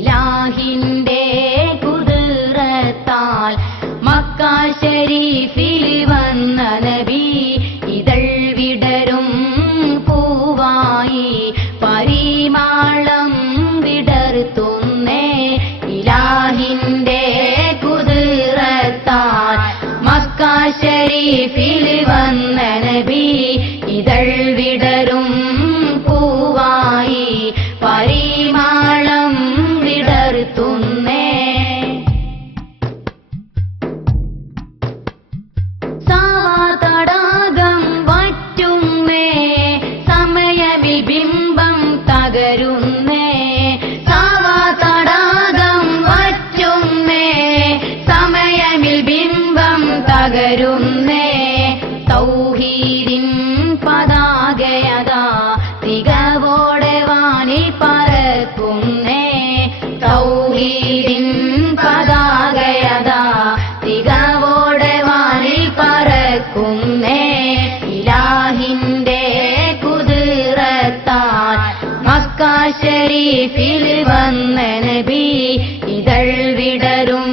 ഇലാഹിന്റെ കുദ്റത്താൽ Mecca ശരീഫിൽ വന്ന നബി ഇതൾ വിടരും പൂവായി പരിമാളം വിടർത്തുന്നേ ഇലാഹിന്റെ കുദ്റത്താൽ മക്ക ശരീഫിൽ വന്ന നബി ഇതൾ വിടരും പൂവായി പരിമാളം വിടർത്തുന്നേ സാവാതടാകം വറ്റുന്നേ സമയമിൽ ബിംബം തകരുന്നേ സാവാതടാകം വറ്റുന്നേ സമയമിൽ ബിംബം തകരുന്നേ തൗഹീദിൻ പതാകയതാ തികവോടെ വാനിൽ പറക്കുന്നേ തൗഹീദിൻ പതാകയതാ തികവോടെ വാനിൽ പറക്കുന്നേ ഇലാഹിന്റെ കുദ്റത്താൽ മക്ക ശരീഫിൽ വന്ന നബി ഇതൾ വിടരും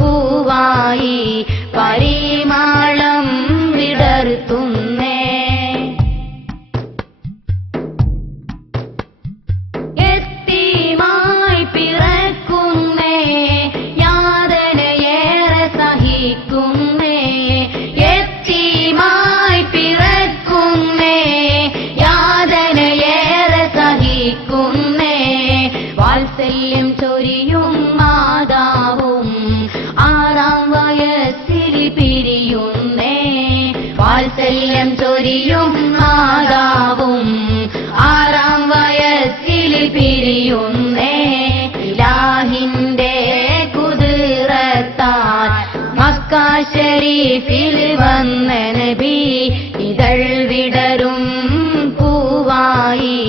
പൂവായി പരിമാളം വിടർത്തുന്നേ യതീമായി പിറക്കുന്നേ യാതനയേറെ സഹിക്കുന്നേ യതീമായി പിറക്കുന്നേ യാതനയേറെ സഹിക്കുന്നേ വാത്സല്യം ചൊരിയും മാതാവും 6-ാം വയസ്സിൽ പിരിയുന്നേ വാത്സല്യം ചൊരിയും മാതാവും 6-ാം വയസ്സിൽ പിരിയുന്നേ ഇലാഹിന്റെ കുദ്റത്താൽ മക്ക ശരീഫിൽ വന്ന നബി ഇതൾ വിടരും പൂവായി